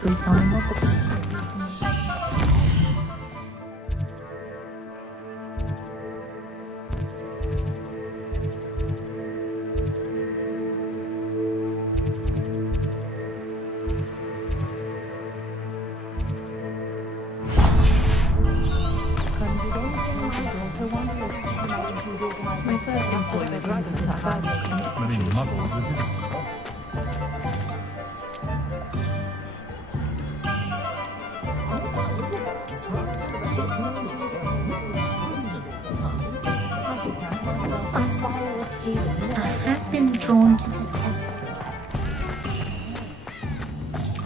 Many muggles with it. I have been drawn to the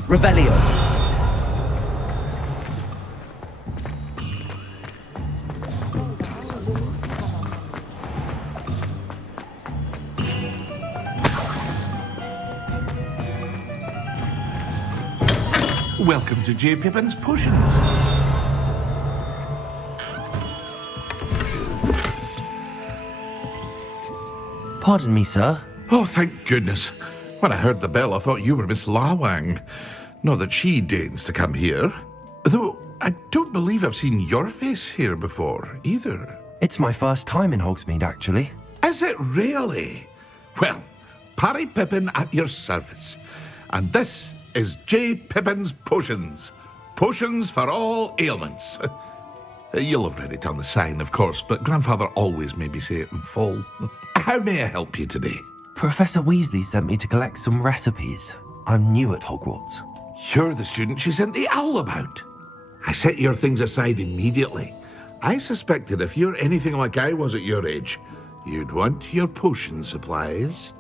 Revelio. Welcome to J. Pippin's Potions. Pardon me, sir. Oh, thank goodness. When I heard the bell, I thought you were Miss Lawang. Not that she deigns to come here. Though I don't believe I've seen your face here before, either. It's my first time in Hogsmeade, actually. Is it really? Well, Parry Pippin at your service. And this is J. Pippin's Potions. Potions for all ailments. You'll have read it on the sign, of course, but Grandfather always made me say it in full. How may I help you today? Professor Weasley sent me to collect some recipes. I'm new at Hogwarts. You're the student she sent the owl about. I set your things aside immediately. I suspected if you're anything like I was at your age, you'd want your potion supplies.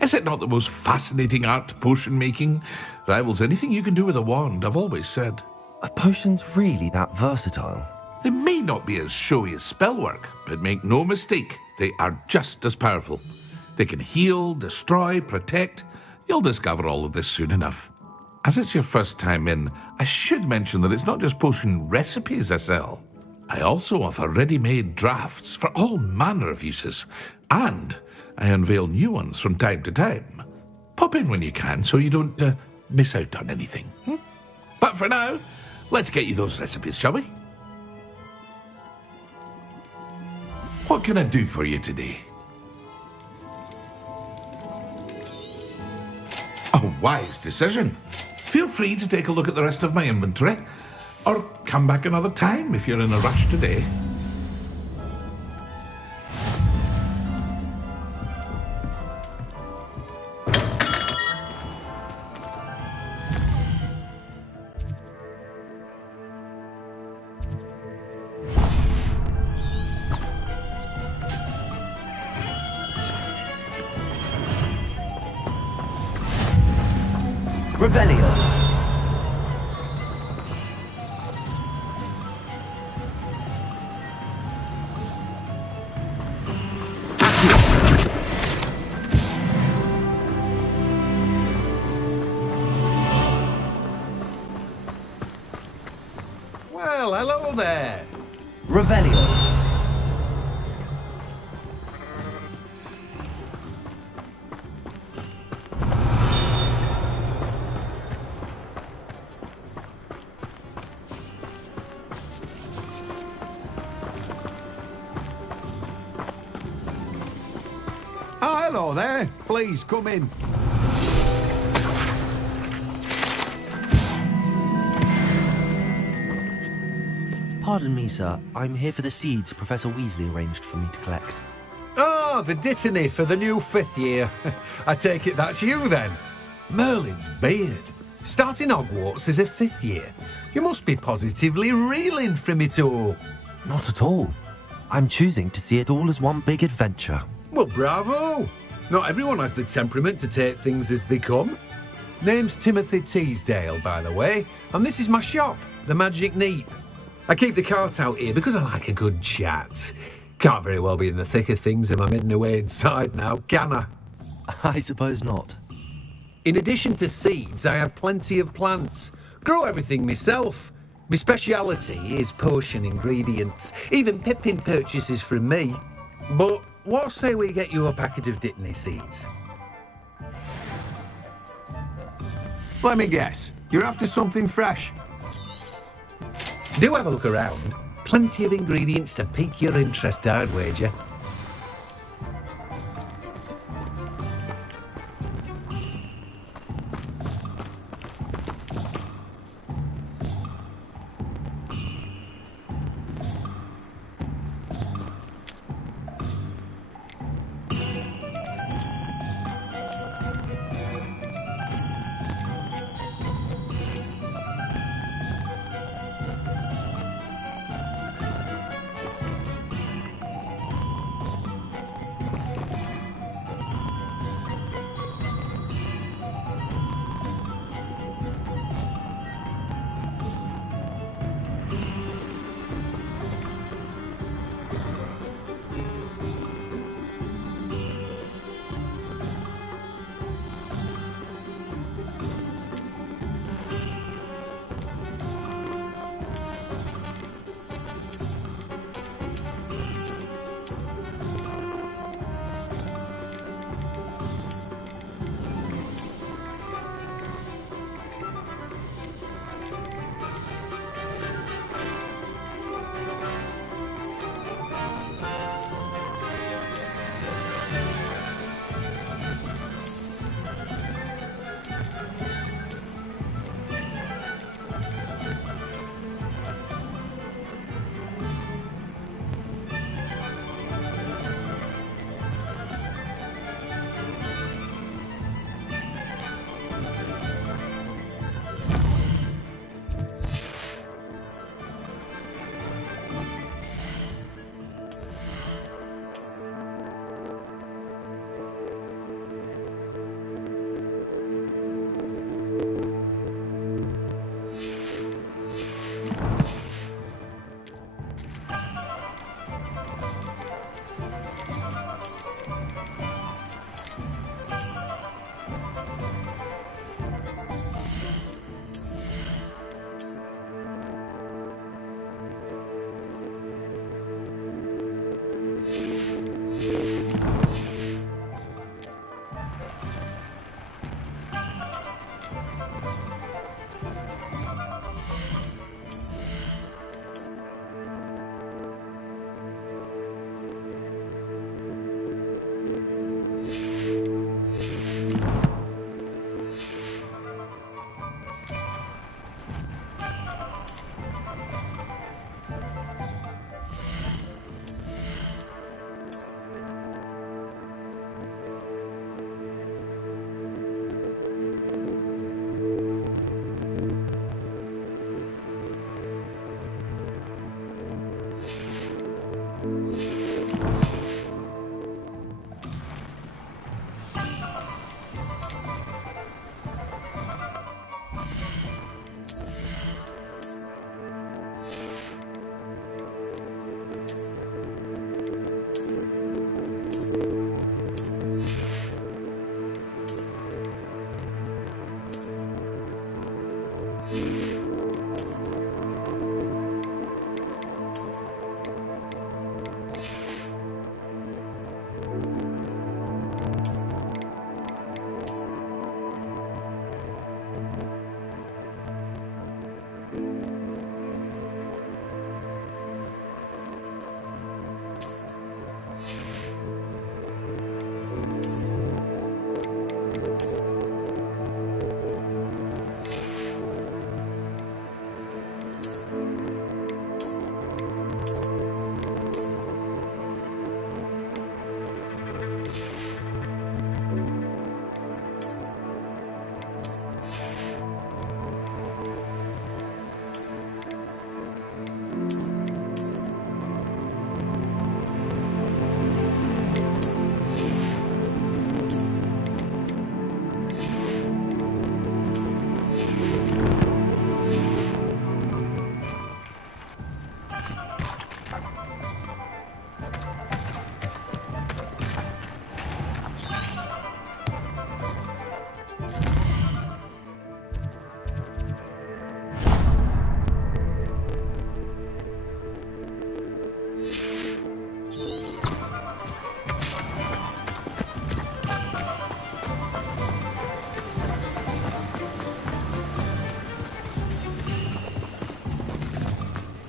Is it not the most fascinating art, potion making? Rivals anything you can do with a wand, I've always said. Are potions really that versatile? They may not be as showy as spellwork, but make no mistake, they are just as powerful. They can heal, destroy, protect. You'll discover all of this soon enough. As it's your first time in, I should mention that it's not just potion recipes I sell. I also offer ready-made drafts for all manner of uses, and I unveil new ones from time to time. Pop in when you can so you don't miss out on anything. But for now, let's get you those recipes, shall we? What can I do for you today? A wise decision. Feel free to take a look at the rest of my inventory, or come back another time if you're in a rush today. Revelio. Well, hello there. Revelio. Oh, hello there. Please, come in. Pardon me, sir. I'm here for the seeds Professor Weasley arranged for me to collect. Oh, the dittany for the new 5th year. I take it that's you, then. Merlin's beard. Starting Hogwarts as a 5th year. You must be positively reeling from it all. Not at all. I'm choosing to see it all as one big adventure. Well, bravo. Not everyone has the temperament to take things as they come. Name's Timothy Teasdale, by the way, and this is my shop, the Magic Neat. I keep the cart out here because I like a good chat. Can't very well be in the thick of things if I'm hidden away inside now, can I? I suppose not. In addition to seeds, I have plenty of plants. Grow everything myself. My speciality is potion ingredients. Even Pippin purchases from me. But what say we get you a packet of Dittany seeds? Let me guess. You're after something fresh. Do have a look around. Plenty of ingredients to pique your interest, I'd wager.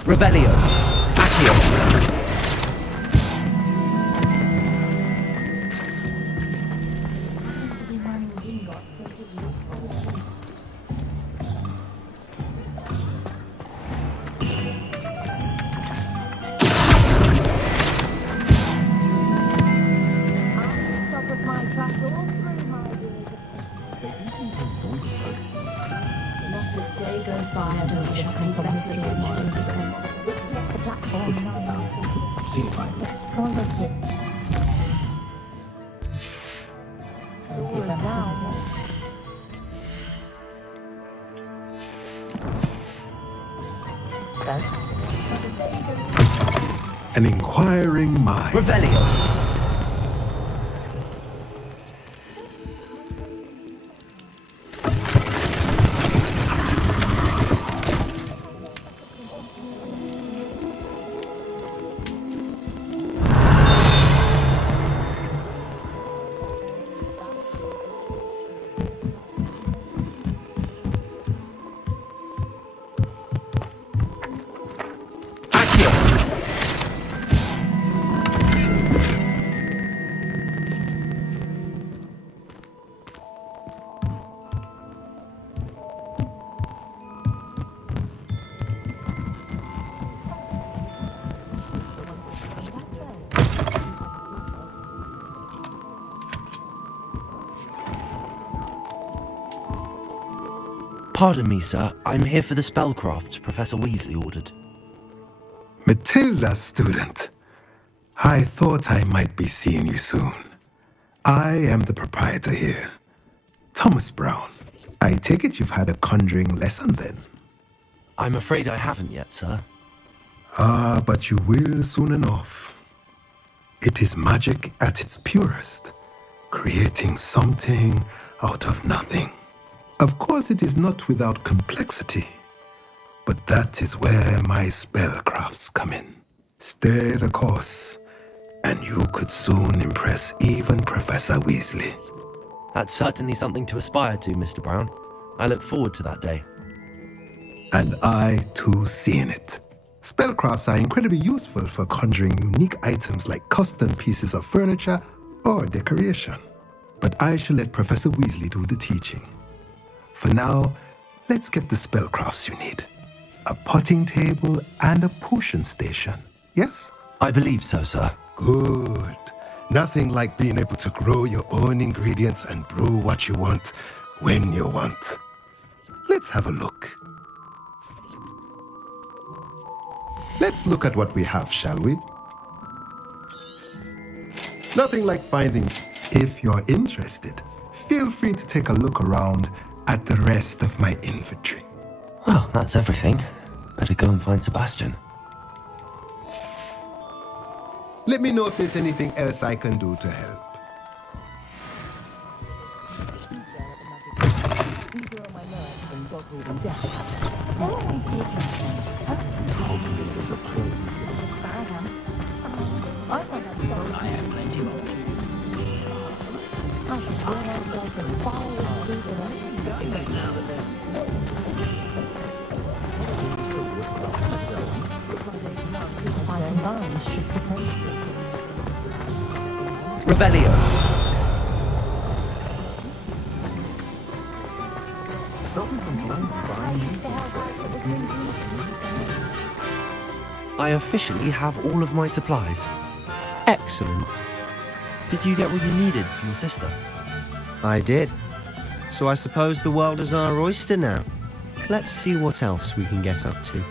Revelio. Accio. An inquiring mind. Revelio. Pardon me, sir. I'm here for the spellcrafts Professor Weasley ordered. Matilda, student. I thought I might be seeing you soon. I am the proprietor here, Thomas Brown. I take it you've had a conjuring lesson then? I'm afraid I haven't yet, sir. Ah, but you will soon enough. It is magic at its purest, creating something out of nothing. Of course, it is not without complexity, but that is where my spellcrafts come in. Stay the course, and you could soon impress even Professor Weasley. That's certainly something to aspire to, Mr. Brown. I look forward to that day. And I, too, see in it. Spellcrafts are incredibly useful for conjuring unique items like custom pieces of furniture or decoration. But I shall let Professor Weasley do the teaching. For now, let's get the spellcrafts you need. A potting table and a potion station, yes? I believe so, sir. Good. Nothing like being able to grow your own ingredients and brew what you want when you want. Let's have a look. Let's look at what we have, shall we? Nothing like finding. If you're interested, feel free to take a look around at the rest of my inventory. Well, that's everything. Better go and find Sebastian. Let me know if there's anything else I can do to help. Revelio. I officially have all of my supplies. Excellent. Did you get what you needed for your sister? I did. So I suppose the world is our oyster now. Let's see what else we can get up to.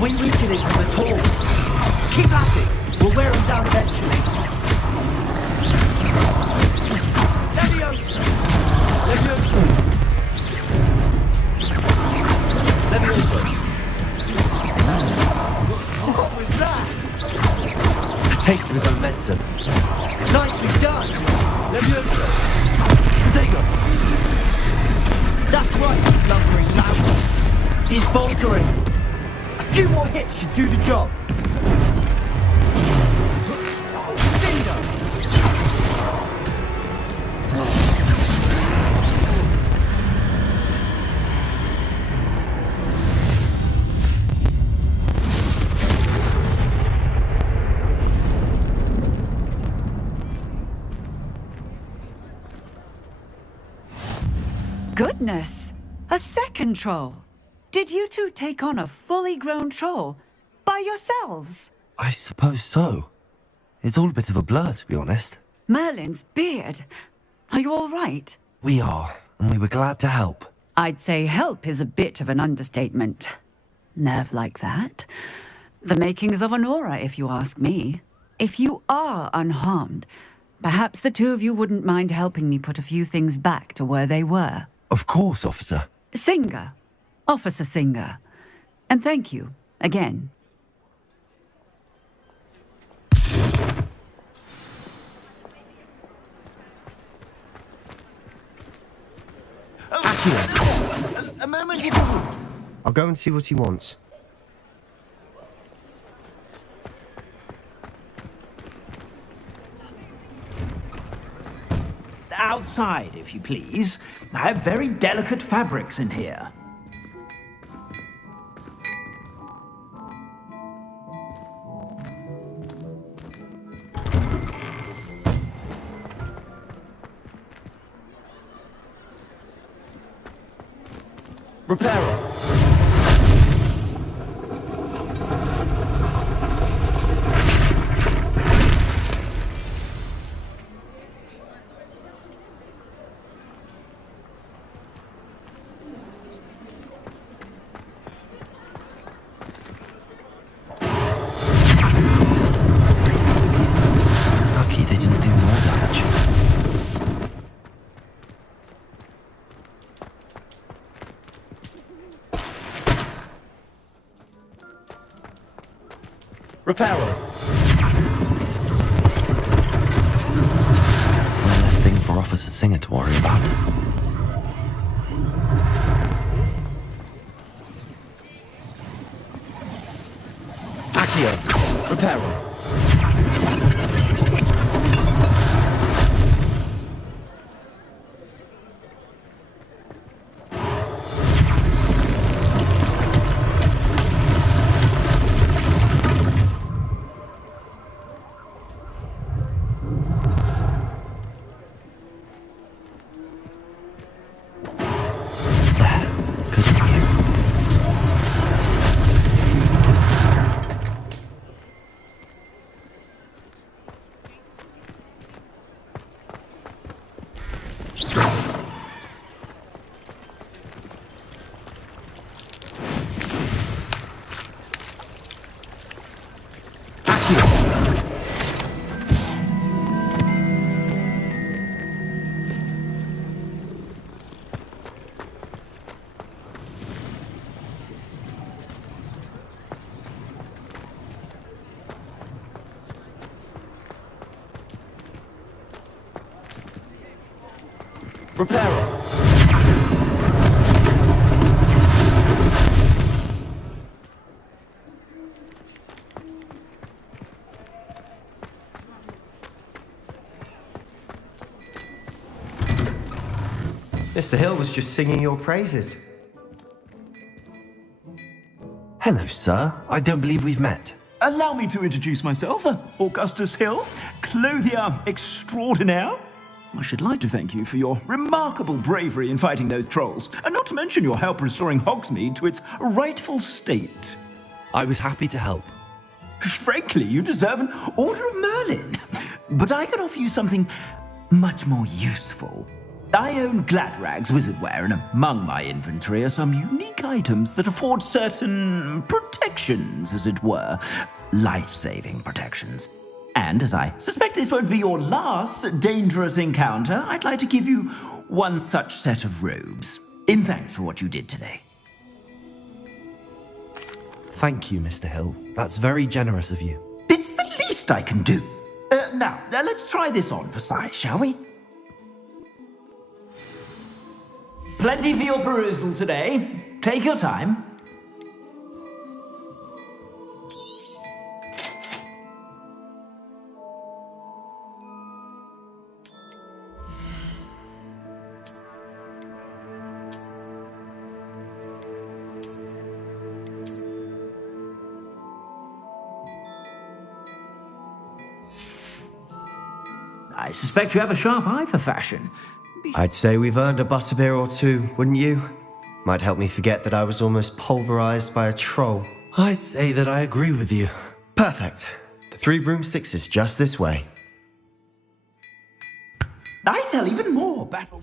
we weakening them at all? Keep at it. We'll wear them down eventually. Leviosa! Leviosa! Leviosa! What was that? The taste of his own medicine. Nicely done! Leviosa! Potato! That's right, lumbering loud. He's faltering. A few more hits should do the job. Bingo! Goodness! A second troll! Did you two take on a fully grown troll? By yourselves? I suppose so. It's all a bit of a blur, to be honest. Merlin's beard. Are you all right? We are, and we were glad to help. I'd say help is a bit of an understatement. Nerve like that. The makings of an aura, if you ask me. If you are unharmed, perhaps the two of you wouldn't mind helping me put a few things back to where they were. Of course, officer. Singer. Officer Singer. And thank you, again. A moment, if you would. I'll go and see what he wants. Outside, if you please. I have very delicate fabrics in here. Repairer. Lucky they didn't do more damage. Repairer. One less thing for Officer Singer to worry about. Accio. Repairer. Good as new. Repairer. Mr. Hill was just singing your praises. Hello, sir. I don't believe we've met. Allow me to introduce myself, Augustus Hill, clothier extraordinaire. I should like to thank you for your remarkable bravery in fighting those trolls, and not to mention your help restoring Hogsmeade to its rightful state. I was happy to help. Frankly, you deserve an Order of Merlin. But I can offer you something much more useful. I own Gladrag's Wizardwear, and among my inventory are some unique items that afford certain protections, as it were. Life-saving protections. And as I suspect this won't be your last dangerous encounter, I'd like to give you one such set of robes, in thanks for what you did today. Thank you, Mr. Hill. That's very generous of you. It's the least I can do. Now, let's try this on for size, shall we? Plenty for your perusal today. Take your time. I suspect you have a sharp eye for fashion. I'd say we've earned a butterbeer or two, wouldn't you? Might help me forget that I was almost pulverized by a troll. I'd say that I agree with you. Perfect. The 3 broomsticks is just this way. I sell even more battle.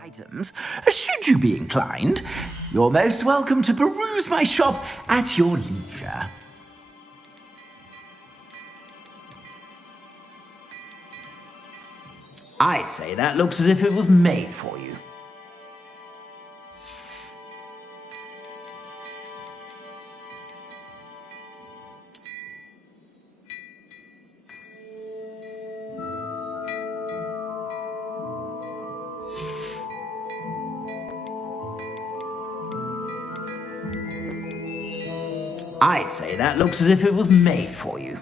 Items, should you be inclined, you're most welcome to peruse my shop at your leisure. I'd say that looks as if it was made for you. I'd say that looks as if it was made for you.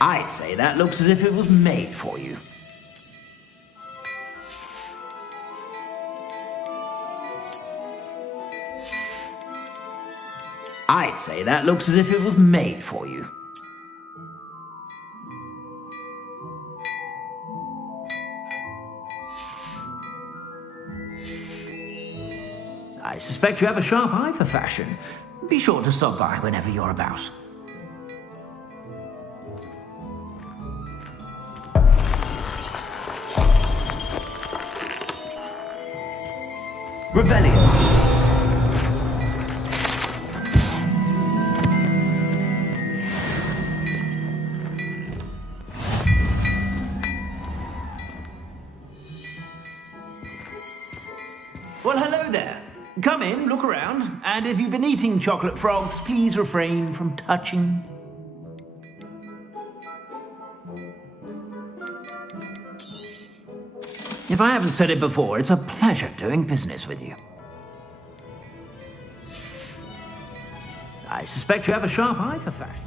I'd say that looks as if it was made for you. I'd say that looks as if it was made for you. I suspect you have a sharp eye for fashion. Be sure to stop by whenever you're about. Revelio. Well, hello there. Come in, look around, and if you've been eating chocolate frogs, please refrain from touching. If I haven't said it before, it's a pleasure doing business with you. I suspect you have a sharp eye for fashion.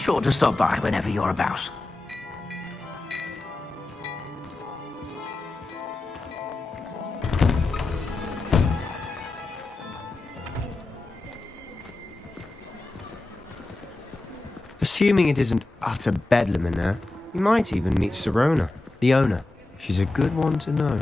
sure to stop by whenever you're about. Assuming it isn't utter bedlam in there, you might even meet Sirona, the owner. She's a good one to know.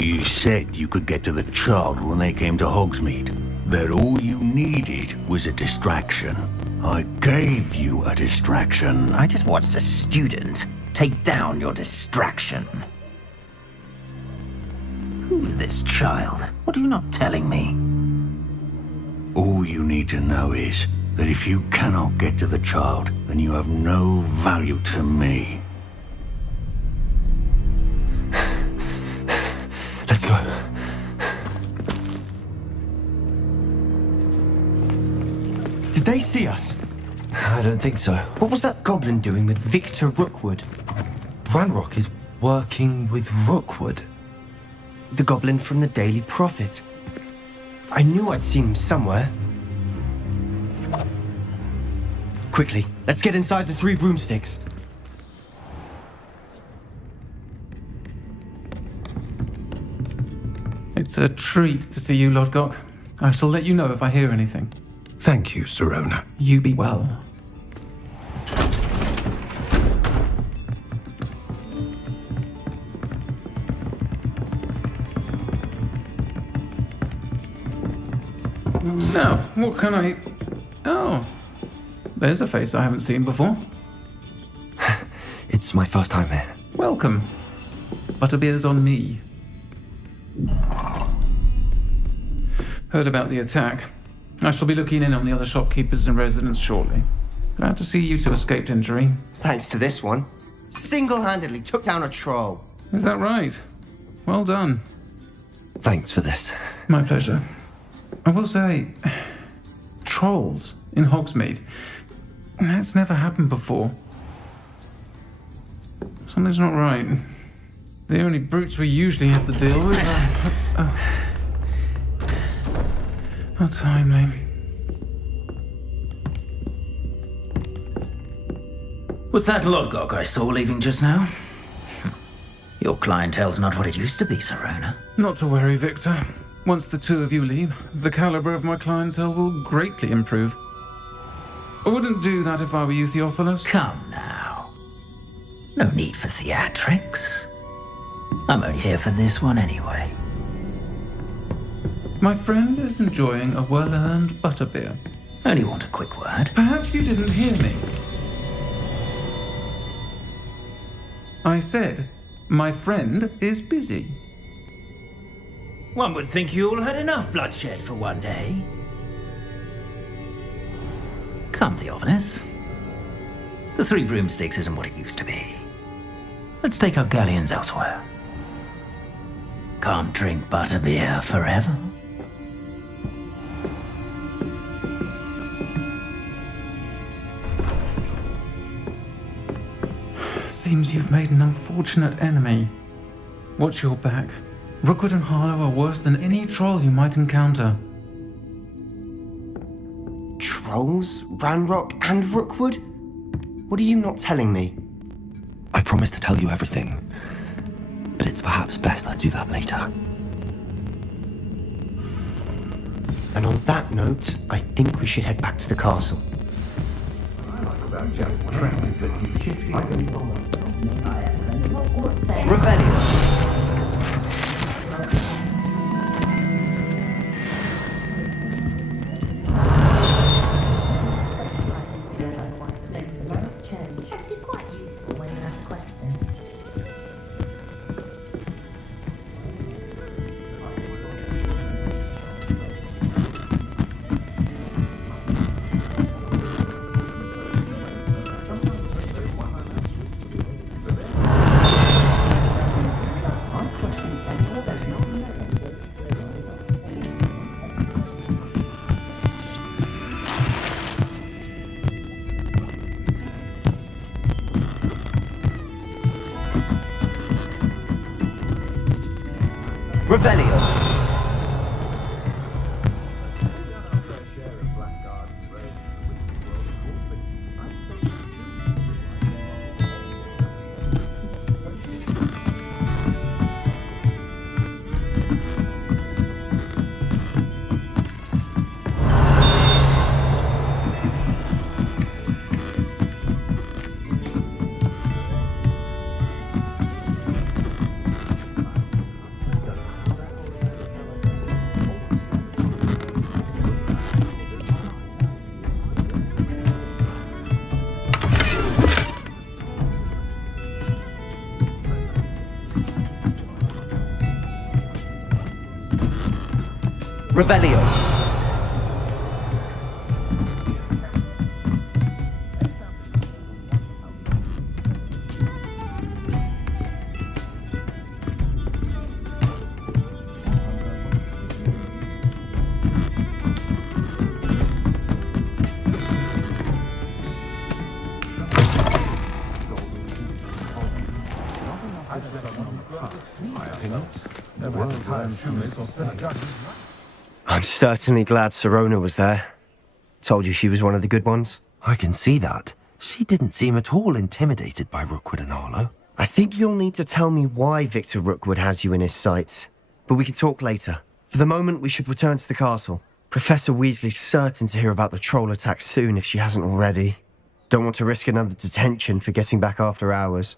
You said you could get to the child when they came to Hogsmeade. That all you needed was a distraction. I gave you a distraction. I just watched a student take down your distraction. Who's this child? What are you not telling me? All you need to know is that if you cannot get to the child, then you have no value to me. Let's go. Did they see us? I don't think so. What was that goblin doing with Victor Rookwood? Ranrock is working with Rookwood. The goblin from the Daily Prophet. I knew I'd seen him somewhere. Quickly, let's get inside the 3 broomsticks. It's a treat to see you, Lodgok. I shall let you know if I hear anything. Thank you, Sirona. You be well. Now, what can I... Oh, there's a face I haven't seen before. It's my first time here. Welcome. Butterbeer's on me. Heard about the attack. I shall be looking in on the other shopkeepers and residents shortly. Glad to see you two escaped injury. Thanks to this one. Single-handedly took down a troll. Is that right? Well done. Thanks for this. My pleasure. I will say, trolls in Hogsmeade. That's never happened before. Something's not right. The only brutes we usually have to deal with are... How timely. Was that Lodgok I saw leaving just now? Your clientele's not what it used to be, Sirona. Not to worry, Victor. Once the two of you leave, the caliber of my clientele will greatly improve. I wouldn't do that if I were you, Theophilus. Come now. No need for theatrics. I'm only here for this one anyway. My friend is enjoying a well-earned butterbeer. Only want a quick word. Perhaps you didn't hear me. I said, my friend is busy. One would think you all had enough bloodshed for one day. Come, Theophilus. The 3 broomsticks isn't what it used to be. Let's take our galleons elsewhere. Can't drink butterbeer forever. Seems you've made an unfortunate enemy. Watch your back. Rookwood and Harlow are worse than any troll you might encounter. Trolls? Ranrock and Rookwood? What are you not telling me? I promise to tell you everything, but it's perhaps best I do that later. And on that note, I think we should head back to the castle. Revelio. Revelio. Revelio. I'm certainly glad Sirona was there. Told you she was one of the good ones. I can see that. She didn't seem at all intimidated by Rookwood and Arlo. I think you'll need to tell me why Victor Rookwood has you in his sights. But we can talk later. For the moment, we should return to the castle. Professor Weasley's certain to hear about the troll attack soon if she hasn't already. Don't want to risk another detention for getting back after hours.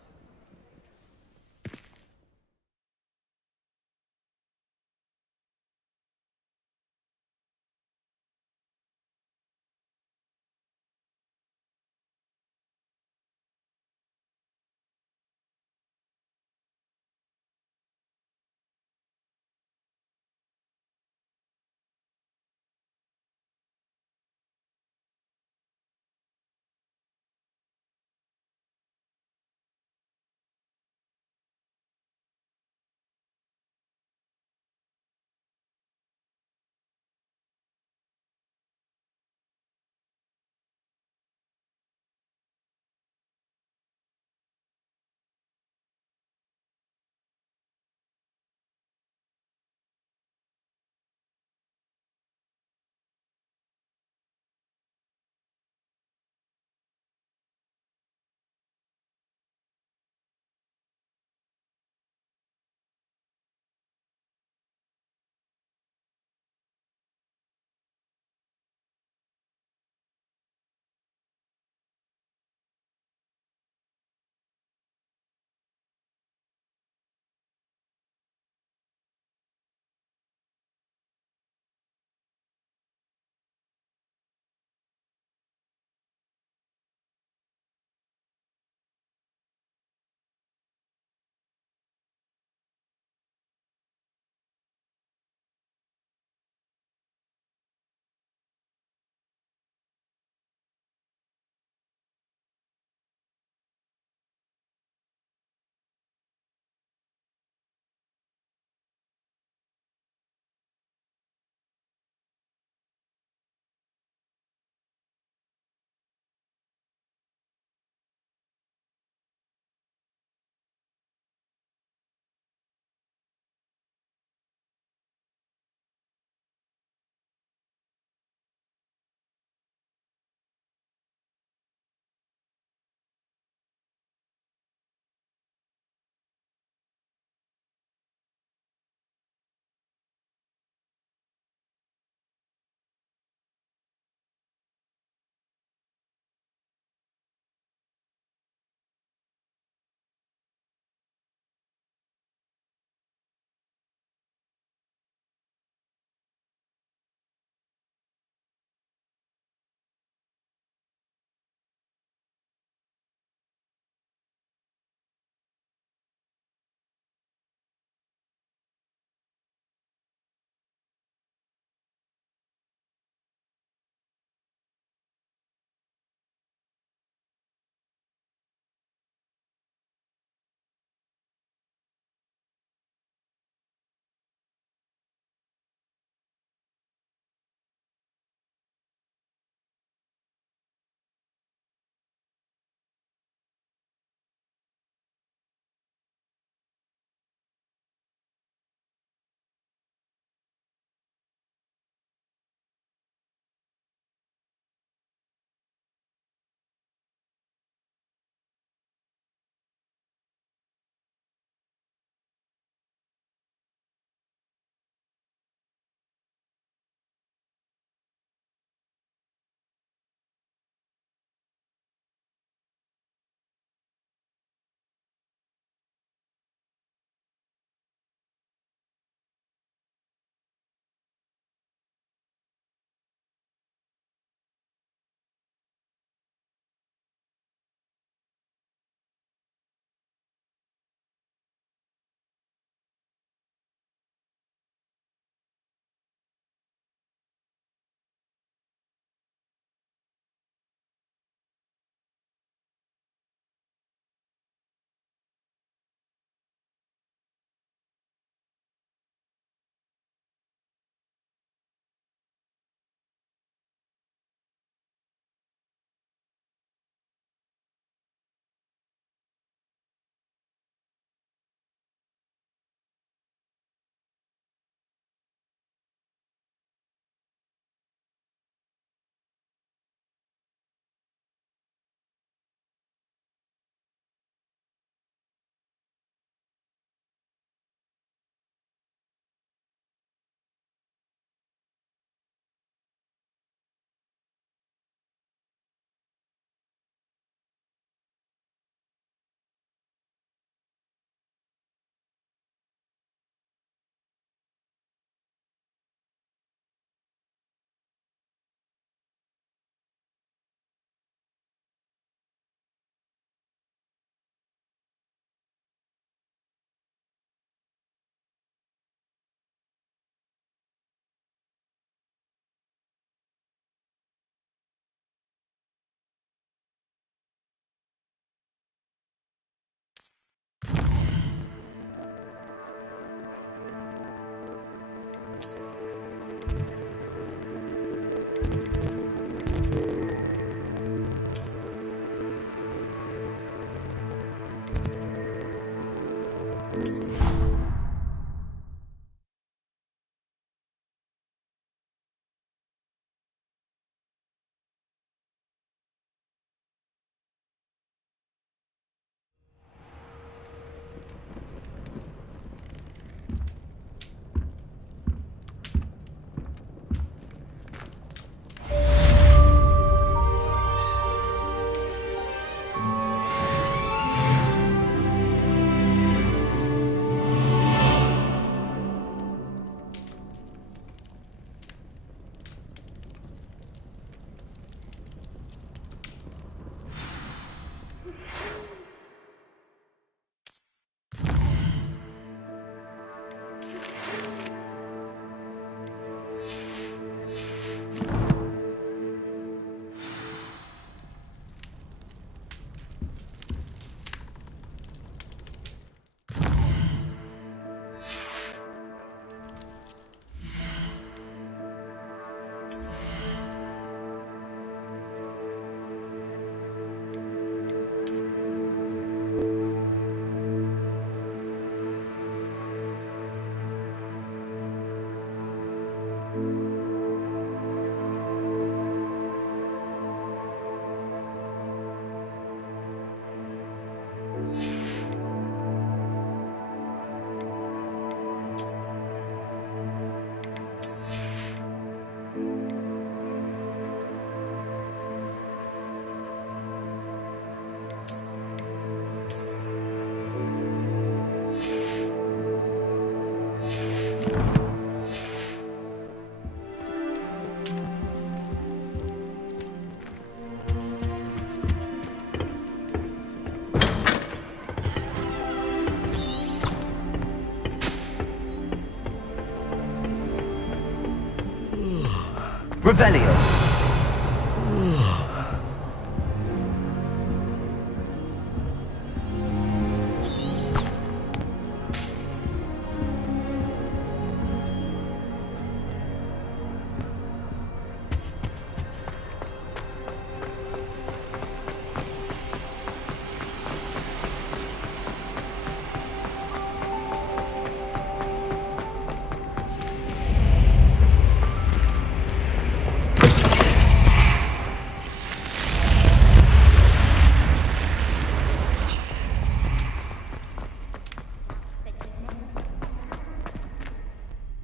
Revelio.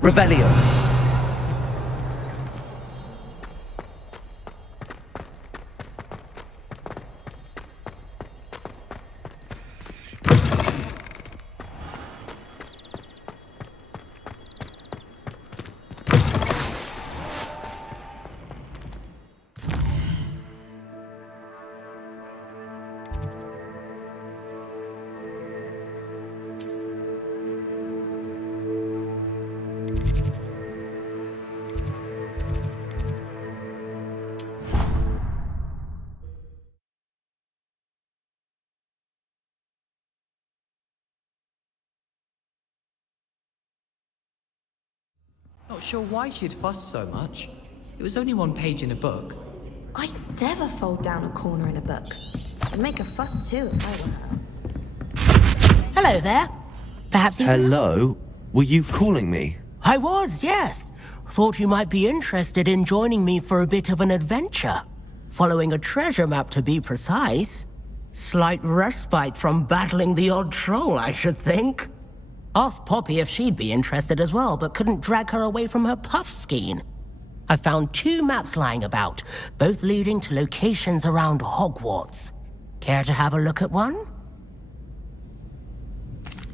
Revelio. Not sure why she'd fuss so much. It was only one page in a book. I'd never fold down a corner in a book. I'd make a fuss too if I were her. Hello there. Perhaps you... Hello? Were you calling me? I was, yes. Thought you might be interested in joining me for a bit of an adventure. Following a treasure map, to be precise. Slight respite from battling the odd troll, I should think. Asked Poppy if she'd be interested as well, but couldn't drag her away from her puff skein. I found 2 maps lying about, both leading to locations around Hogwarts. Care to have a look at one?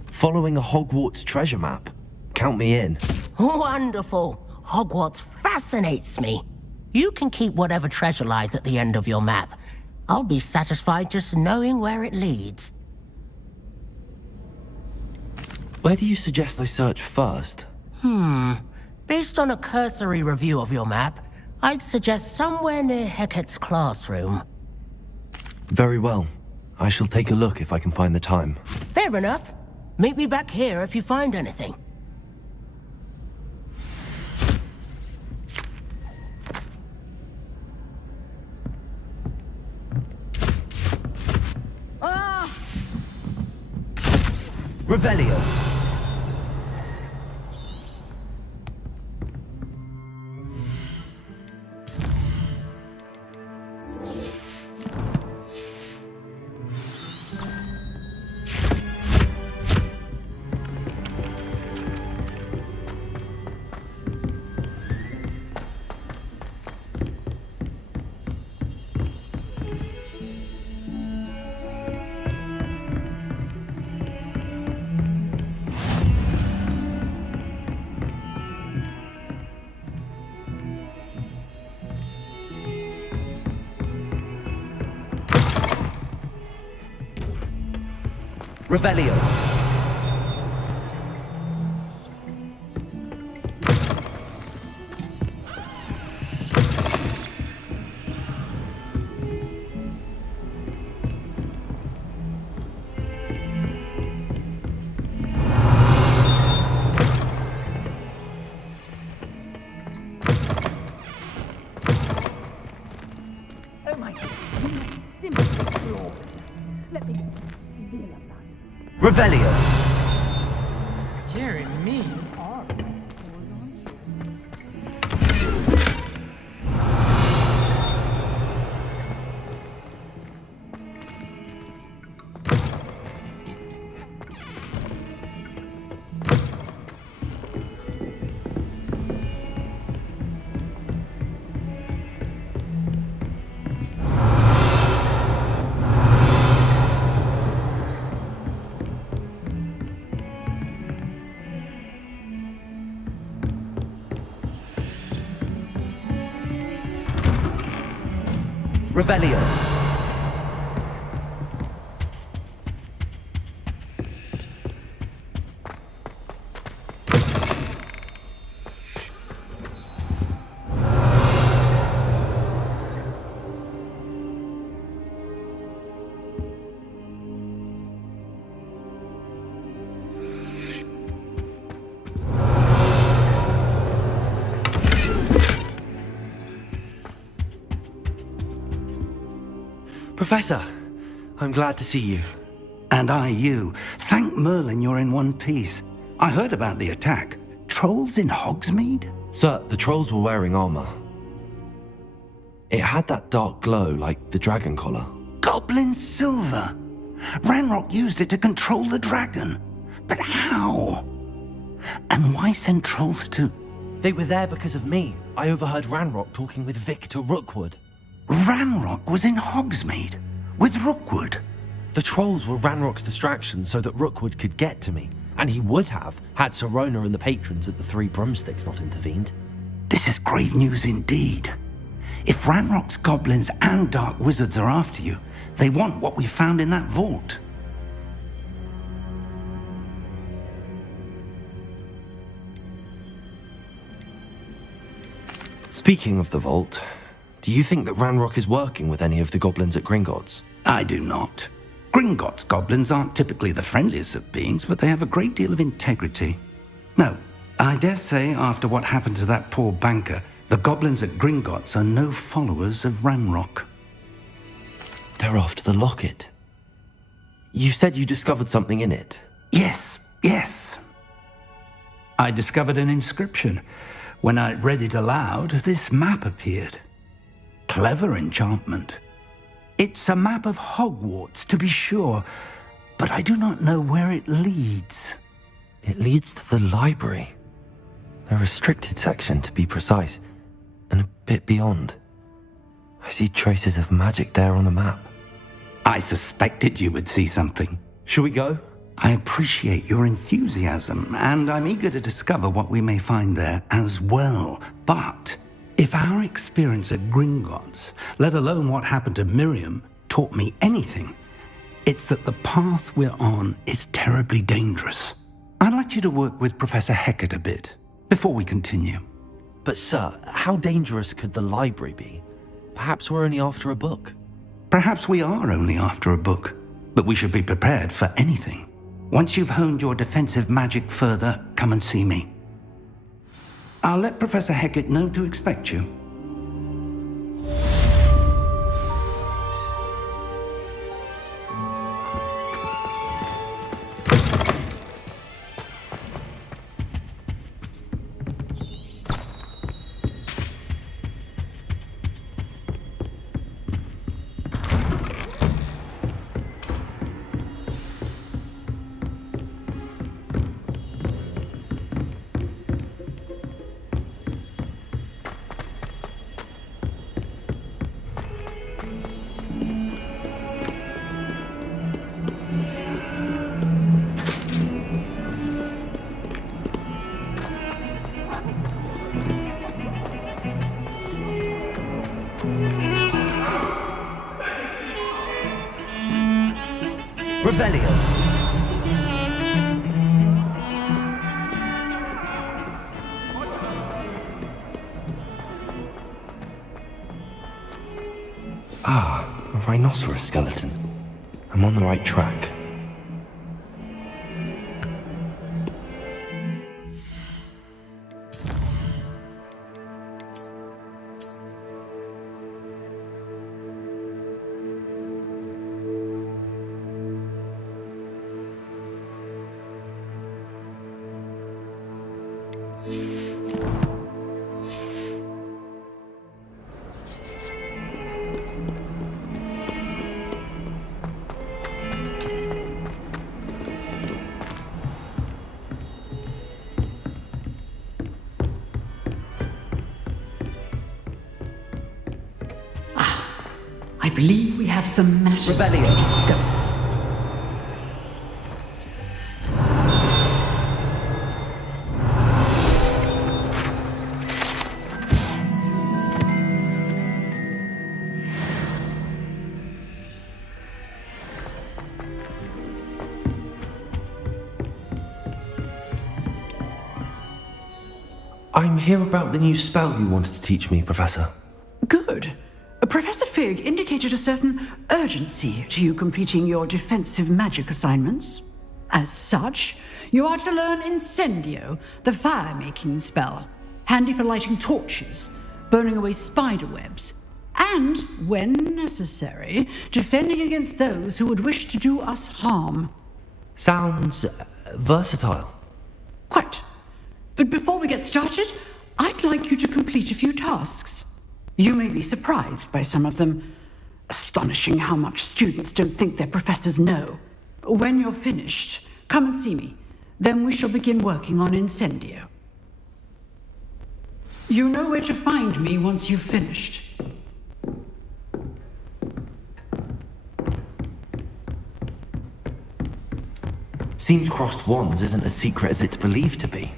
Following a Hogwarts treasure map? Count me in. Wonderful. Hogwarts fascinates me. You can keep whatever treasure lies at the end of your map. I'll be satisfied just knowing where it leads. Where do you suggest I search first? Based on a cursory review of your map, I'd suggest somewhere near Hecat's classroom. Very well. I shall take a look if I can find the time. Fair enough. Meet me back here if you find anything. Revelio. Revelio. Oh my God. Simply flawless. Let me deal with that. Revelio. Dearie me. Revelio. Professor, I'm glad to see you. And I you. Thank Merlin you're in one piece. I heard about the attack. Trolls in Hogsmeade? Sir, the trolls were wearing armor. It had that dark glow like the dragon collar. Goblin silver. Ranrock used it to control the dragon. But how? And why send trolls to... They were there because of me. I overheard Ranrock talking with Victor Rookwood. Ranrock was in Hogsmeade with Rookwood. The trolls were Ranrock's distraction so that Rookwood could get to me, and he would have had Sirona and the patrons at the Three Broomsticks not intervened. This is grave news indeed. If Ranrock's goblins and dark wizards are after you, they want what we found in that vault. Speaking of the vault, do you think that Ranrock is working with any of the goblins at Gringotts? I do not. Gringotts goblins aren't typically the friendliest of beings, but they have a great deal of integrity. No, I dare say after what happened to that poor banker, the goblins at Gringotts are no followers of Ranrock. They're after the locket. You said you discovered something in it. Yes. I discovered an inscription. When I read it aloud, this map appeared. Clever enchantment. It's a map of Hogwarts, to be sure, but I do not know where it leads. It leads to the library. The restricted section, to be precise, and a bit beyond. I see traces of magic there on the map. I suspected you would see something. Shall we go? I appreciate your enthusiasm, and I'm eager to discover what we may find there as well. But if our experience at Gringotts, let alone what happened to Miriam, taught me anything, it's that the path we're on is terribly dangerous. I'd like you to work with Professor Hecat a bit before we continue. But sir, how dangerous could the library be? Perhaps we're only after a book. Perhaps we are only after a book, but we should be prepared for anything. Once you've honed your defensive magic further, come and see me. I'll let Professor Hecat know to expect you. Revelio. A rhinoceros skeleton. I'm on the right track. I believe we have some matters to discuss. I'm here about the new spell you wanted to teach me, Professor. Good. Professor Fig indicated a certain urgency to you completing your defensive magic assignments. As such, you are to learn Incendio, the fire-making spell, handy for lighting torches, burning away spider webs, and, when necessary, defending against those who would wish to do us harm. Sounds versatile. Quite. But before we get started, I'd like you to complete a few tasks. You may be surprised by some of them. Astonishing how much students don't think their professors know. When you're finished, come and see me. Then we shall begin working on Incendio. You know where to find me once you've finished. Seems crossed wands isn't as secret as it's believed to be.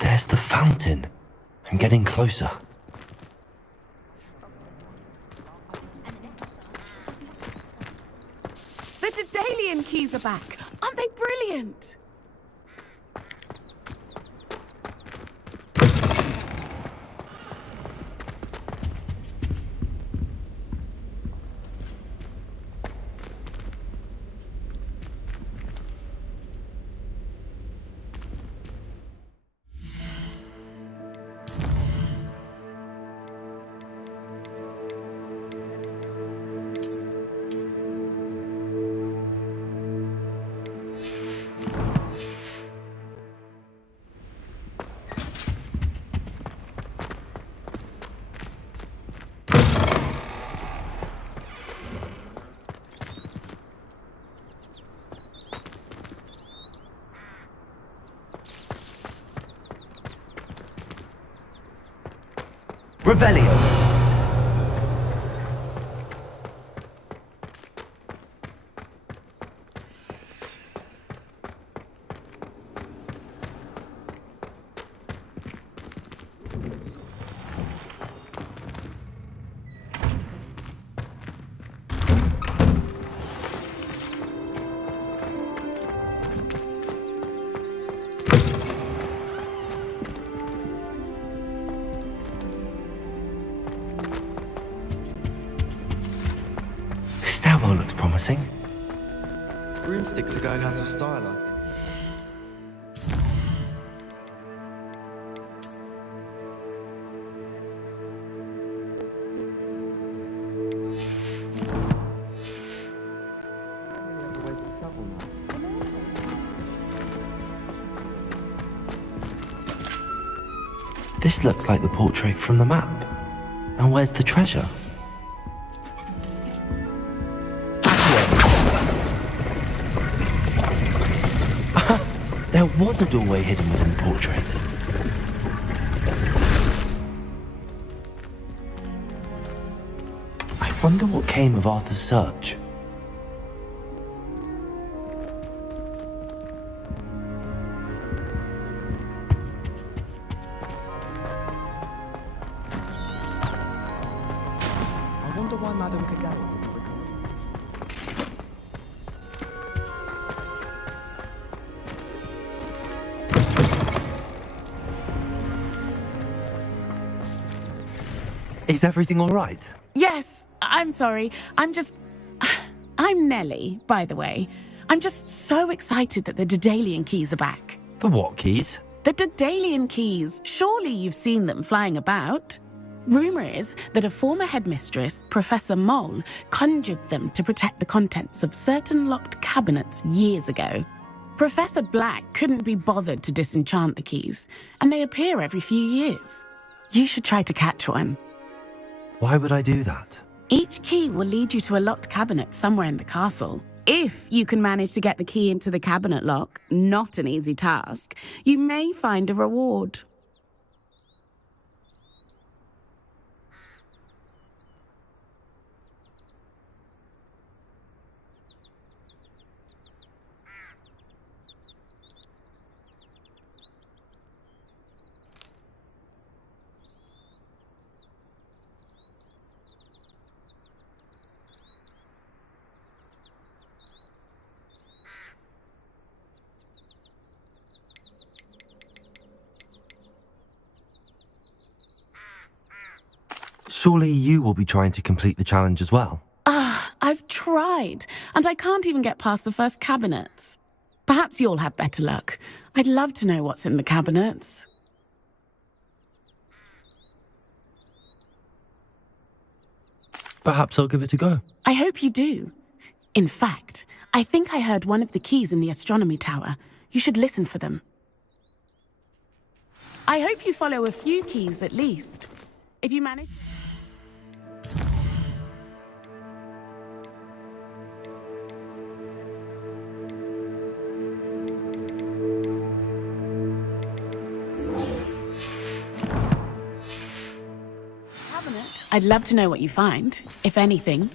There's the fountain. I'm getting closer. The Daedalian keys are back. Aren't they brilliant? Revelio. Stairwell looks promising. Broomsticks are going out of style, I think. This looks like the portrait from the map. And where's the treasure? There was a doorway hidden within the portrait. I wonder what came of Arthur's search. I wonder why Madame Kagami. Is everything all right? Yes, I'm sorry. I'm Nellie, by the way. I'm just so excited that the Daedalian keys are back. The what keys? The Daedalian keys. Surely you've seen them flying about. Rumour is that a former headmistress, Professor Mole, conjured them to protect the contents of certain locked cabinets years ago. Professor Black couldn't be bothered to disenchant the keys, and they appear every few years. You should try to catch one. Why would I do that? Each key will lead you to a locked cabinet somewhere in the castle. If you can manage to get the key into the cabinet lock, not an easy task, you may find a reward. Surely you will be trying to complete the challenge as well? I've tried, and I can't even get past the first cabinets. Perhaps you'll have better luck. I'd love to know what's in the cabinets. Perhaps I'll give it a go. I hope you do. In fact, I think I heard one of the keys in the astronomy tower. You should listen for them. I hope you follow a few keys at least. If you manage... I'd love to know what you find, if anything.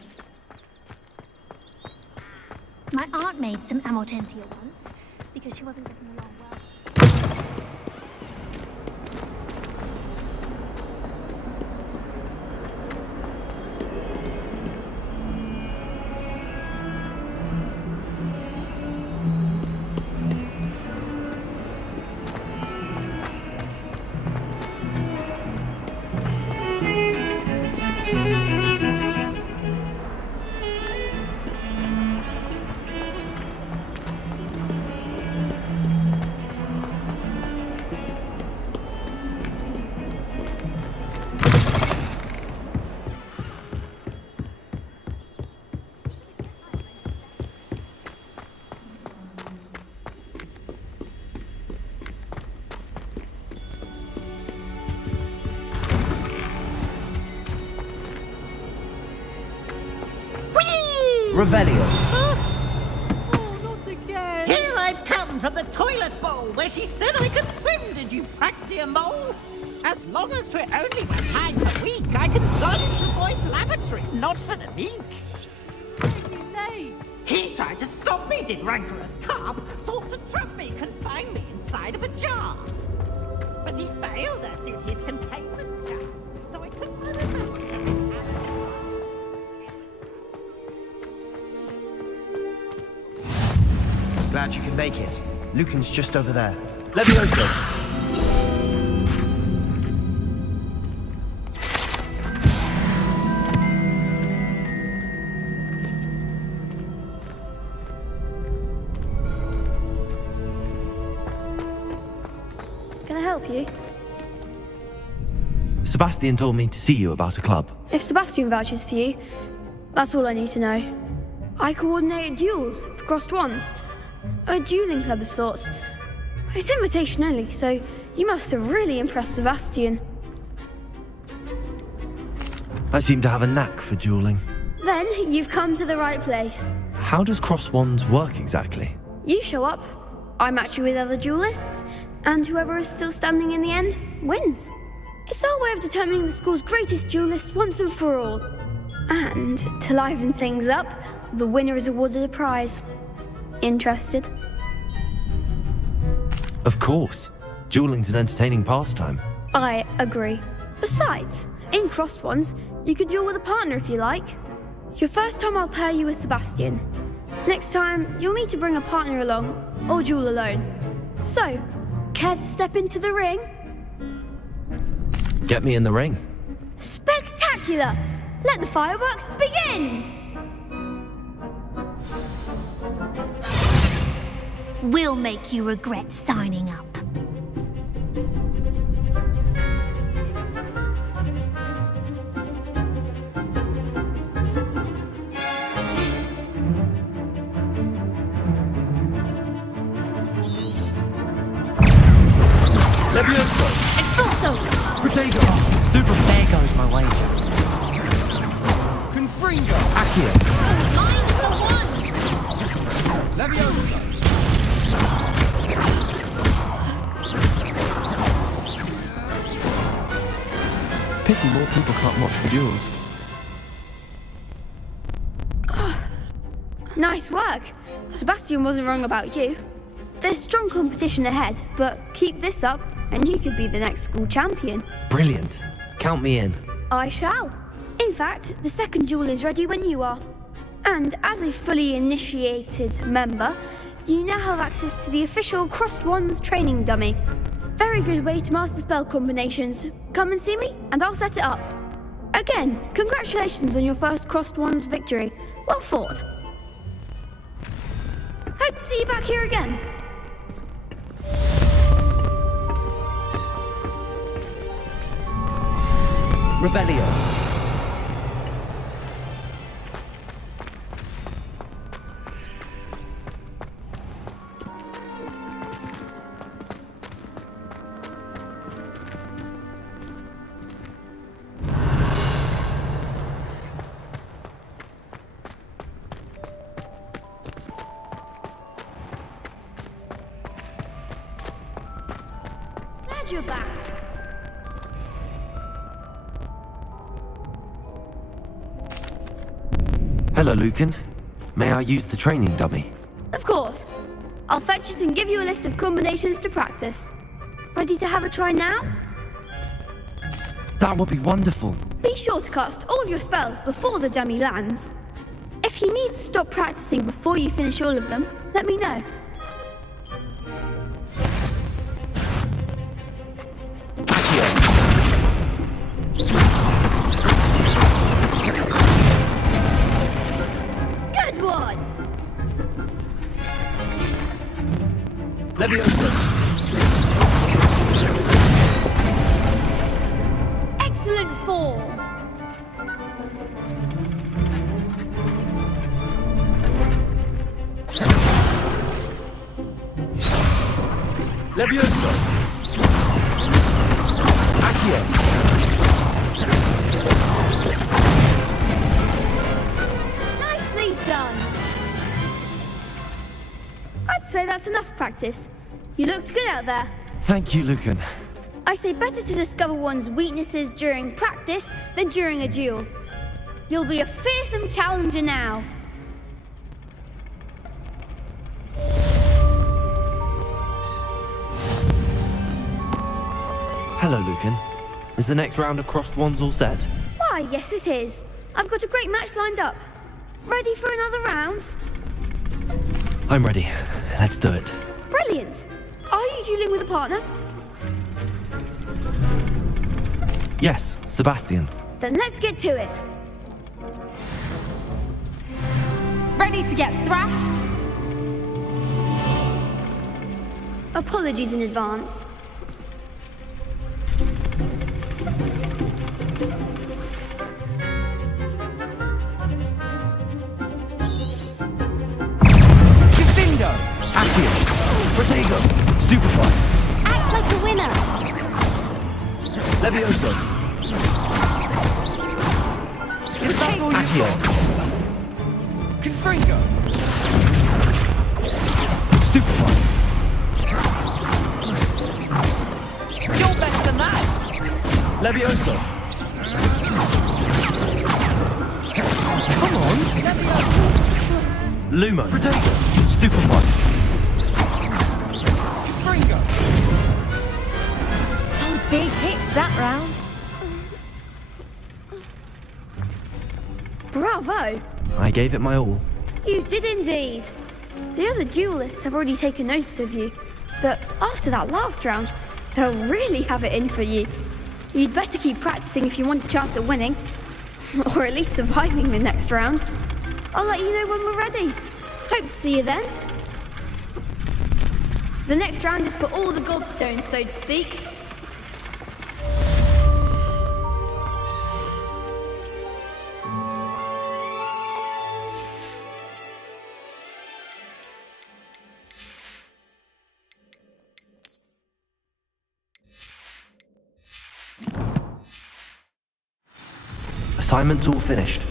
My aunt made some amortentia once, because she wasn't getting along well. Revelio. Oh, not again. Here I've come from the toilet bowl where she said I could swim, did you praxia mole? As long as 'twere only one time per week, I can plunge the boy's lavatory, not for the meek. He tried to stop me, did rancorous carp, sought to trap me, confine me inside of a jar. But he failed, as did his containment jar, so I couldn't remember. Glad you could make it. Lucan's just over there. Levioso! Can I help you? Sebastian told me to see you about a club. If Sebastian vouches for you, that's all I need to know. I coordinate duels for crossed ones. A dueling club of sorts. It's invitation only, so you must have really impressed Sebastian. I seem to have a knack for dueling. Then you've come to the right place. How does cross wands work exactly? You show up, I match you with other duelists, and whoever is still standing in the end wins. It's our way of determining the school's greatest duelist once and for all. And to liven things up, the winner is awarded a prize. Interested? Of course. Dueling's an entertaining pastime. I agree. Besides, in crossed ones, you could duel with a partner if you like. Your first time I'll pair you with Sebastian. Next time, you'll need to bring a partner along, or duel alone. So, care to step into the ring? Get me in the ring. Spectacular! Let the fireworks begin! We'll make you regret signing up. Levioso! Expulso! Protego! Stupid. There goes my wager. Confringo! Accio! Mine's the one! Levioso! Pity more people can't watch the duels. Nice work. Sebastian wasn't wrong about you. There's strong competition ahead, but keep this up and you could be the next school champion. Brilliant. Count me in. I shall. In fact, the second duel is ready when you are. And as a fully initiated member, you now have access to the official Crossed Wands training dummy. Very good way to master spell combinations. Come and see me, and I'll set it up. Again, congratulations on your first Crossed Ones victory. Well fought. Hope to see you back here again. Revelio. Glad you're back. Hello, Lucan. May I use the training dummy? Of course. I'll fetch it and give you a list of combinations to practice. Ready to have a try now? That would be wonderful. Be sure to cast all your spells before the dummy lands. If you need to stop practicing before you finish all of them, let me know. Good one! Leviosa. Excellent form! Leviosa. Accio. Nicely done! I'd say that's enough practice. You looked good out there. Thank you, Lucan. I say better to discover one's weaknesses during practice than during a duel. You'll be a fearsome challenger now. Hello, Lucan. Is the next round of Crossed Wands all set? Why, yes it is. I've got a great match lined up. Ready for another round? I'm ready. Let's do it. Brilliant. Are you dueling with a partner? Yes, Sebastian. Then let's get to it. Ready to get thrashed? Apologies in advance. Bingo. Accio. Protego. Stupefy. Act like a winner. Leviosa. Is that all you've got? Confringo. Stupefy. You're better than that. Leviosa. Come on. Lumo. Protego. Stupefy. Confringo. Some big hits that round. Bravo! I gave it my all. You did indeed. The other duelists have already taken notice of you, but after that last round, they'll really have it in for you. You'd better keep practicing if you want a chance at winning, or at least surviving the next round. I'll let you know when we're ready. Hope to see you then. The next round is for all the gobstones, so to speak. Assignment's all finished.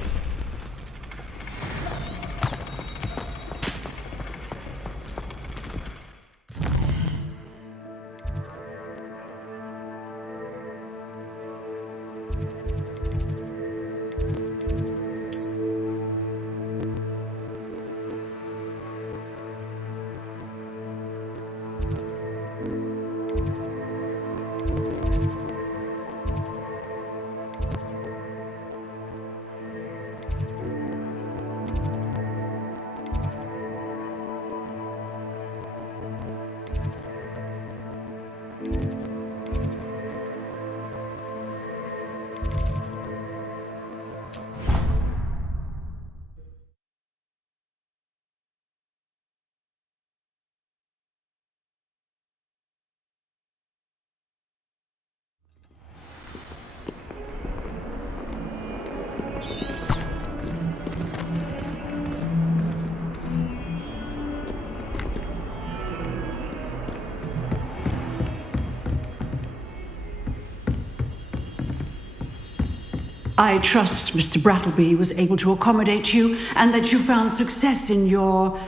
I trust Mr. Brattleby was able to accommodate you and that you found success in your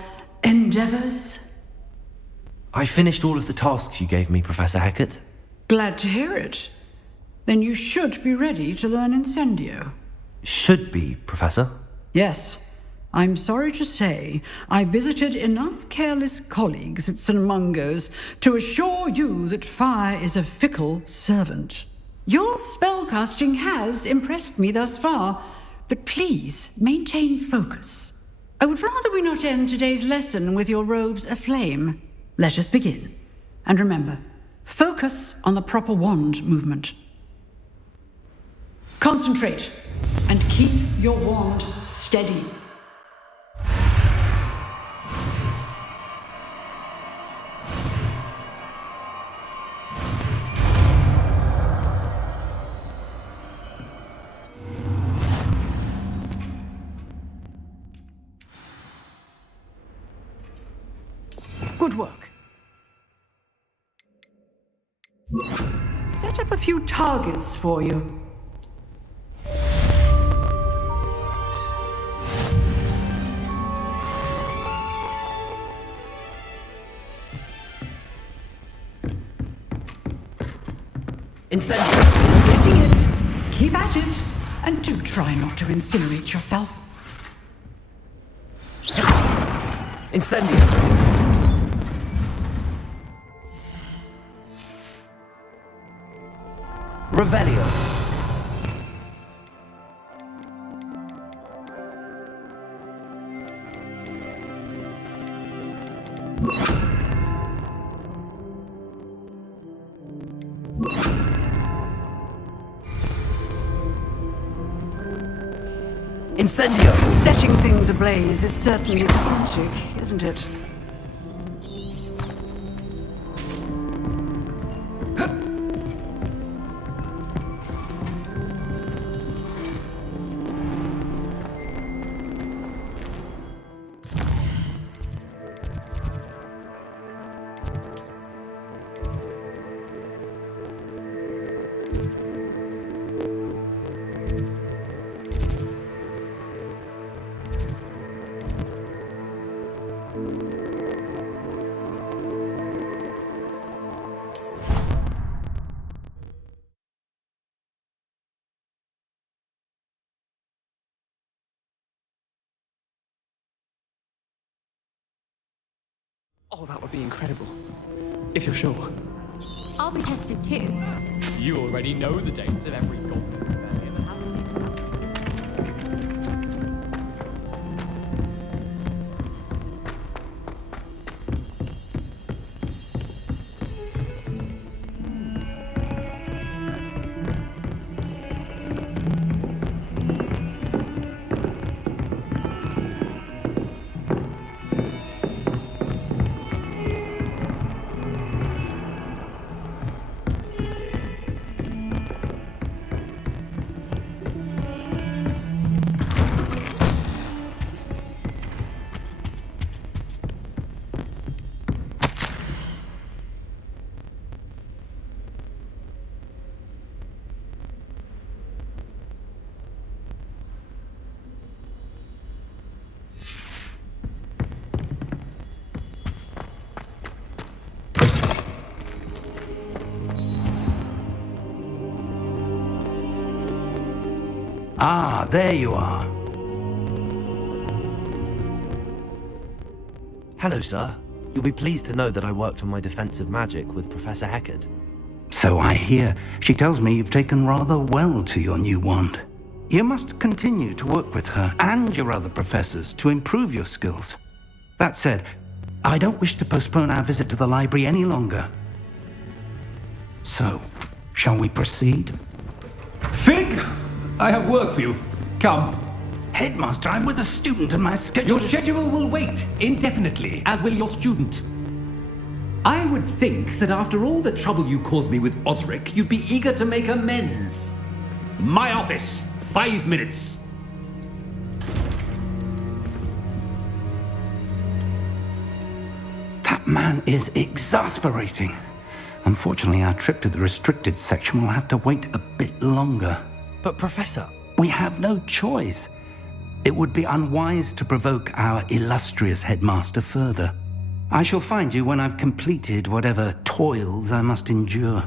endeavors. I finished all of the tasks you gave me, Professor Hecat. Glad to hear it. Then you should be ready to learn Incendio. Should be, Professor. Yes. I'm sorry to say, I visited enough careless colleagues at St. Mungo's to assure you that fire is a fickle servant. Your spellcasting has impressed me thus far, but please maintain focus. I would rather we not end today's lesson with your robes aflame. Let us begin. And remember, focus on the proper wand movement. Concentrate and keep your wand steady. Good work. Set up a few targets for you. Incendio! Getting it. Keep at it. And do try not to incinerate yourself. Incendio! Revelio! Incendio! Setting things ablaze is certainly exotic, isn't it? Oh, that would be incredible. If you're sure. I'll be tested too. You already know the dates of every goblin that ever happened. Ah, there you are. Hello, sir. You'll be pleased to know that I worked on my defensive magic with Professor Hecat. So I hear. She tells me you've taken rather well to your new wand. You must continue to work with her and your other professors to improve your skills. That said, I don't wish to postpone our visit to the library any longer. So, shall we proceed? Fig! I have work for you. Come. Headmaster, I'm with a student and my schedule... Your schedule will wait indefinitely, as will your student. I would think that after all the trouble you caused me with Osric, you'd be eager to make amends. My office, 5 minutes. That man is exasperating. Unfortunately, our trip to the restricted section will have to wait a bit longer. But Professor, We have no choice. It would be unwise to provoke our illustrious headmaster further. I shall find you when I've completed whatever toils I must endure.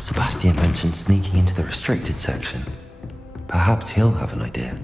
Sebastian mentioned sneaking into the restricted section. Perhaps he'll have an idea.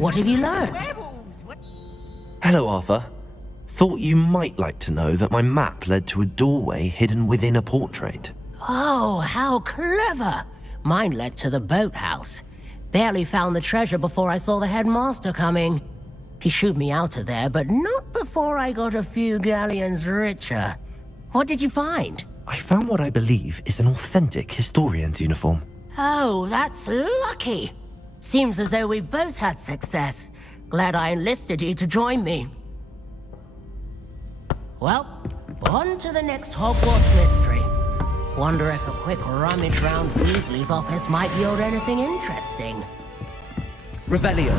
What have you learned? Hello, Arthur. Thought you might like to know that my map led to a doorway hidden within a portrait. Oh, how clever! Mine led to the boathouse. Barely found the treasure before I saw the headmaster coming. He shooed me out of there, but not before I got a few galleons richer. What did you find? I found what I believe is an authentic historian's uniform. Oh, that's lucky. Seems as though we both had success. Glad I enlisted you to join me. Well, on to the next Hogwarts mystery. Wonder if a quick rummage round Weasley's office might yield anything interesting. Revelio.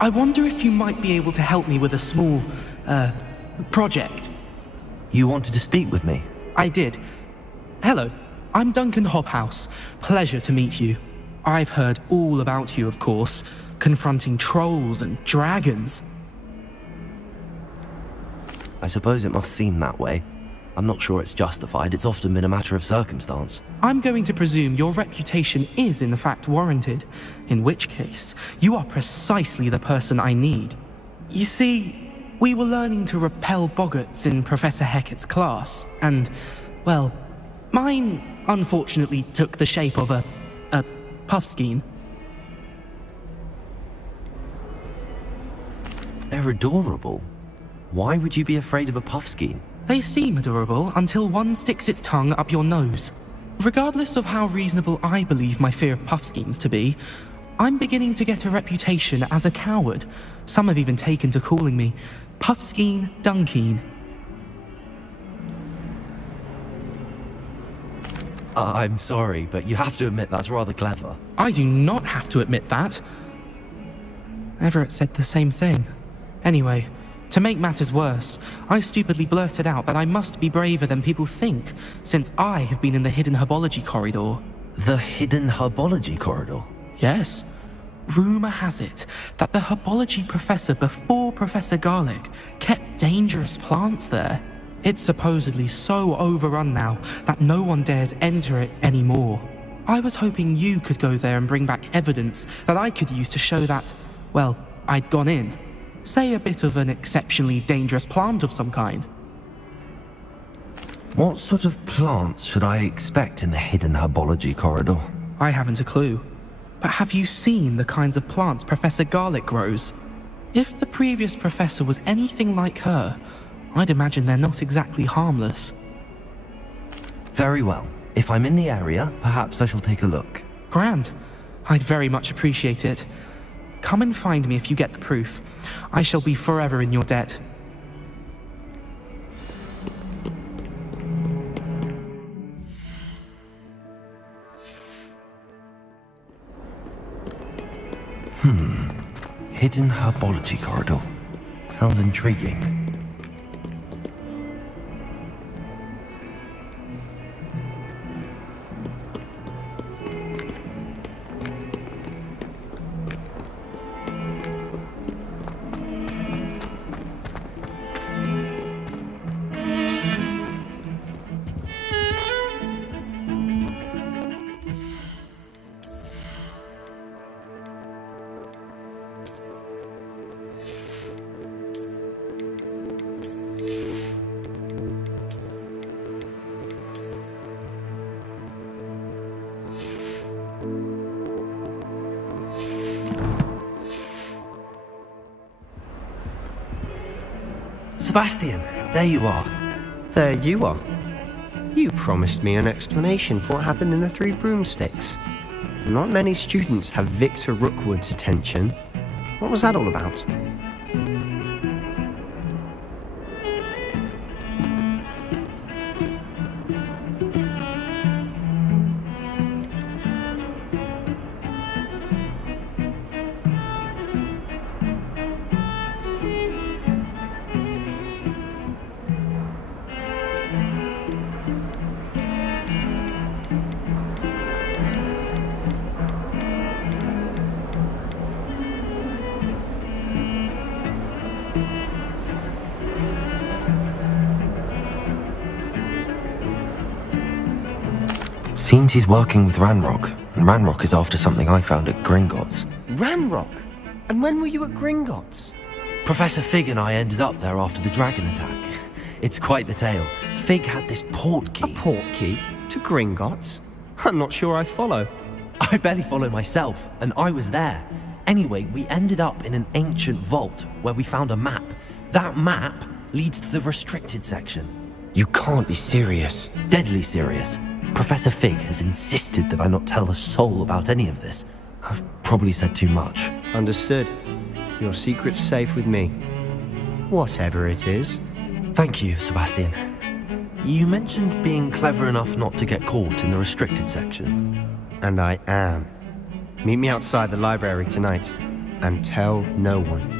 I wonder if you might be able to help me with a small, project. You wanted to speak with me? I did. Hello, I'm Duncan Hobhouse. Pleasure to meet you. I've heard all about you, of course, confronting trolls and dragons. I suppose it must seem that way. I'm not sure it's justified. It's often been a matter of circumstance. I'm going to presume your reputation is in fact warranted, in which case, you are precisely the person I need. You see, we were learning to repel boggarts in Professor Hecat's class, and, well, mine unfortunately took the shape of a puffskein. They're adorable. Why would you be afraid of a puffskein? They seem adorable until one sticks its tongue up your nose. Regardless of how reasonable I believe my fear of puffskeins to be, I'm beginning to get a reputation as a coward. Some have even taken to calling me Puffskein Dunkeen. I'm sorry, but you have to admit that's rather clever. I do not have to admit that. Everett said the same thing. Anyway, to make matters worse, I stupidly blurted out that I must be braver than people think, since I have been in the hidden herbology corridor. The hidden herbology corridor? Yes. Rumor has it that the herbology professor before Professor Garlic kept dangerous plants there. It's supposedly so overrun now that no one dares enter it anymore. I was hoping you could go there and bring back evidence that I could use to show that, well, I'd gone in. Say a bit of an exceptionally dangerous plant of some kind. What sort of plants should I expect in the hidden herbology corridor? I haven't a clue. But have you seen the kinds of plants Professor Garlic grows? If the previous professor was anything like her, I'd imagine they're not exactly harmless. Very well. If I'm in the area, perhaps I shall take a look. Grand. I'd very much appreciate it. Come and find me if you get the proof. I shall be forever in your debt. Hidden herbology corridor. Sounds intriguing. Sebastian, there you are. There you are. You promised me an explanation for what happened in the Three Broomsticks. Not many students have Victor Rookwood's attention. What was that all about? Seems he's working with Ranrock, and Ranrock is after something I found at Gringotts. Ranrock? And when were you at Gringotts? Professor Fig and I ended up there after the dragon attack. It's quite the tale. Fig had this port key. A port key? To Gringotts? I'm not sure I follow. I barely follow myself, and I was there. Anyway, we ended up in an ancient vault where we found a map. That map leads to the restricted section. You can't be serious. Deadly serious. Professor Fig has insisted that I not tell a soul about any of this. I've probably said too much. Understood. Your secret's safe with me. Whatever it is. Thank you, Sebastian. You mentioned being clever enough not to get caught in the restricted section. And I am. Meet me outside the library tonight. and tell no one.